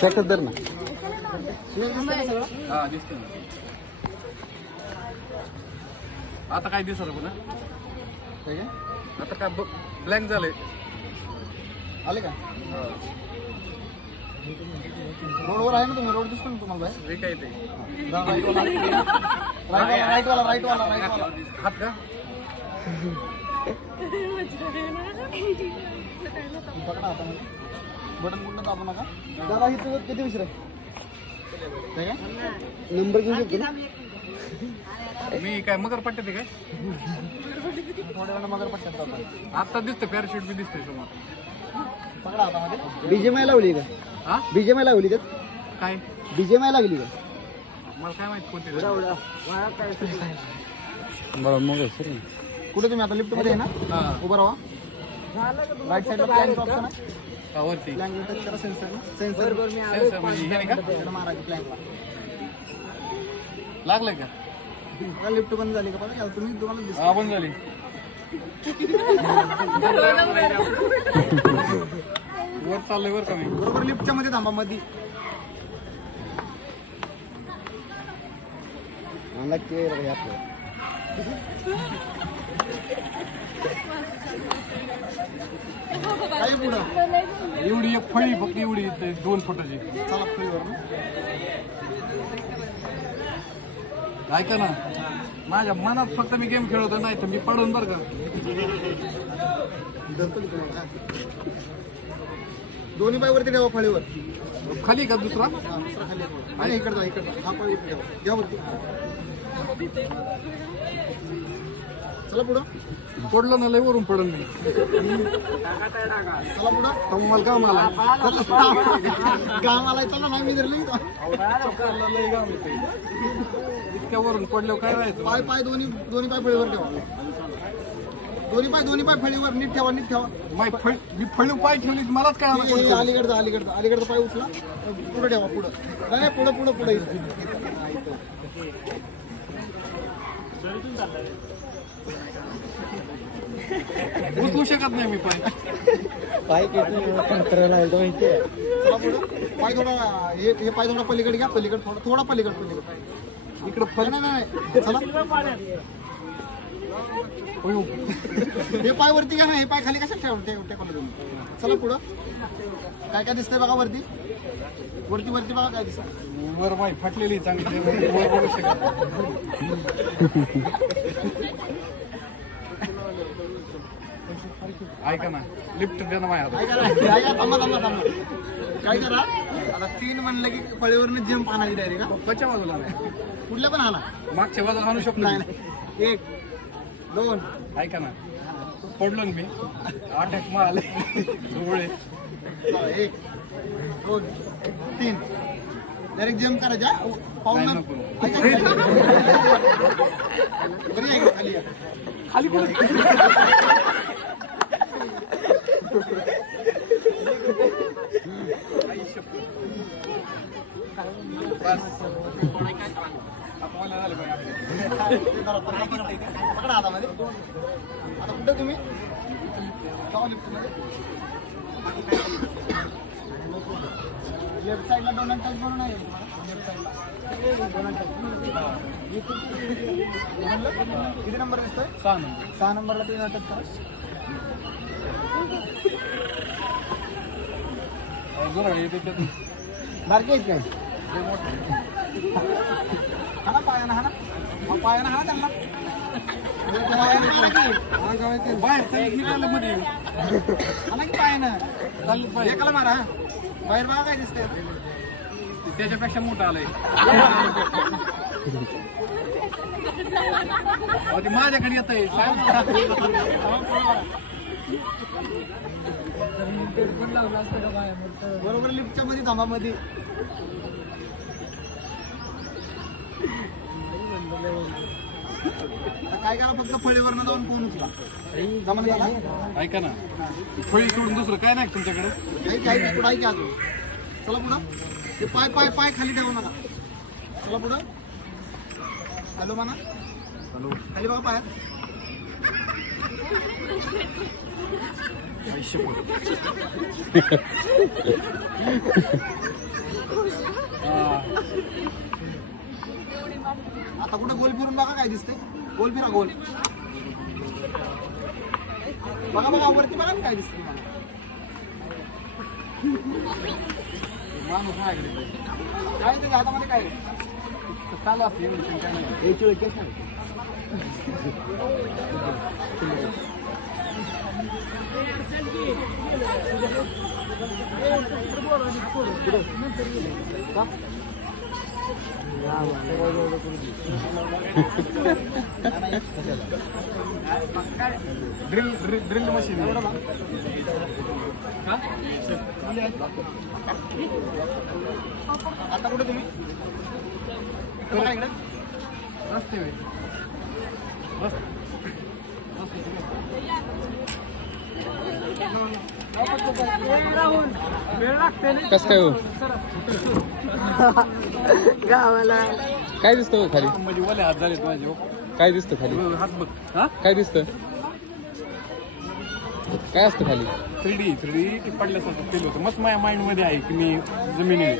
Second दर ना हा दिसतं ना. आता काय दिसत पुन्हा आता काय ब्लँक झालंय आले का रोडवर आहे ना तुम्ही रोड दिसतो ना तुम्हाला हे काय ते राईट वाला हात का पकडा आता बटन कुठलं दाबू नका दादा इथं किती उशीर आहे काय नंबर घेऊ शकतो ना मी काय मगर पट्ट्यात काय थोड्या वेळा मगर पट्ट्यात जातो आता दिसतं पॅराशूट बी दिसतंय समोर पकडा आता मध्ये बीजेएमआय लावली का हा बीजेएमआय लावली का काय बीजेएमआय लागली का मला काय माहित कोणती बरं मग सर कुठे तुम्ही आता लिफ्ट मध्ये आहे ना उभं राहा राईट साईडला प्लॅन ऑप्शन आहे वरती प्लॅन टच करा सेन्सर म्हणजे हे का मारायचं प्लॅनला लागलंय का लिफ्ट बंद झाली का बघा तुम्ही तुम्हाला दिसत हा बंद झाली वर चाललंय वर का मी बरोबर लिफ्टच्या मध्ये थांबा मध्ये काय पुढं एवढी एक फळी फक्त एवढी 2 फुटाची चला फळीवर ऐका ना माझ्या मनात फक्त मी गेम खेळतो नाही तर मी पडून बरं का दोन्ही पायवरती ठेवा फळीवर खाली का दुसरा दुसरा खाली आणि इकडे जा इकडे हा फळीवरती ठेवा घ्या वरती चला पुढं पडलं ना लय वरून पडून मी चला पुढं मला काम आला काम आलाय चला नाही मी धरली लय काम येते इतक्या वरून पडल्यावर काय राहायचं पाय दोन्ही पाय फळीवर ठेवा दोन्ही पाय फळीवर नीट ठेवा मी फळी पाय ठेवली मलाच काय अलीकडचा पाय उचला पुढे ठेवा पुढं नाही पुढे उचलू शकत नाही मी पाय चला पुढं पाय थोडा हे पाय थोडा पलीकडे घ्या पलीकडे थोडा पलीकडे इकडं नाही चला हे पाय वरती घ्या ना हे पाय खाली कशा टेकवलं तुम्ही चला पुढं काय काय दिसतंय बघा वरती बघा काय दिसत वर माई फाटलेली चांगली वर बघू शकत ऐका ना लिफ्ट द्या ना माझ्या थांबा काय करा आता 3 म्हणलं की फळीवरनं जंप आणावी डायरेक्ट का कच्च्या बाजूला नाही कुठल्या पण आणा मागच्या बाजूला आणू शकतो नाही 1 2 ऐका ना पडलो ना मी अटॅक मारले डोळे 1 2 3 डायरेक्ट जंप करायचा पाऊन बरी आहे खाली खाली पकडा हातामध्ये आता कुठे तुम्ही लेफ्ट साईडला डोनट टच म्हणून आहे लेफ्ट साईडला किती नंबर दिसतोय 6 नंबरला तुम्ही टच करा बारके आहेत काय हा ना पायानं हा त्यांना पायानं एकाला मारा बाहेर बघा काय दिसतंय त्याच्यापेक्षा मोठं आलंय माझ्याकडे येत आहे बरोबर लिफ्टच्या मध्ये थांबा मध्ये काय करा फक्त फळीवरनं जाऊन फोन उचला जमा झाला ऐका ना फळी सोडून दुसरं काय नाही तुमच्याकडे पुढं ऐका अजून चला पुढं ते पाय खाली ठेवू नका चला पुढं हॅलो म्हणा हॅलो खाली बघा पायात आता कुठे गोल फिरून बघा काय दिसते. गोल फिरा गोल बघा बघा वरती बघा काय दिसते. माणूस काय त्याच्या हातामध्ये काय चालू असते. ड्रिल मशीन आता कुठे तुम्ही रस्ते कस काय हो गावाला काय दिसतं हो खाली. म्हणजे ओले हात झाले माझे. काय दिसतं खाली. हात बघ. हा काय दिसतं. काय असतं खाली. 3D पडल्यासारखं फील होतं. मस्त माझ्या माइंड मध्ये आहे की मी जमिनीने.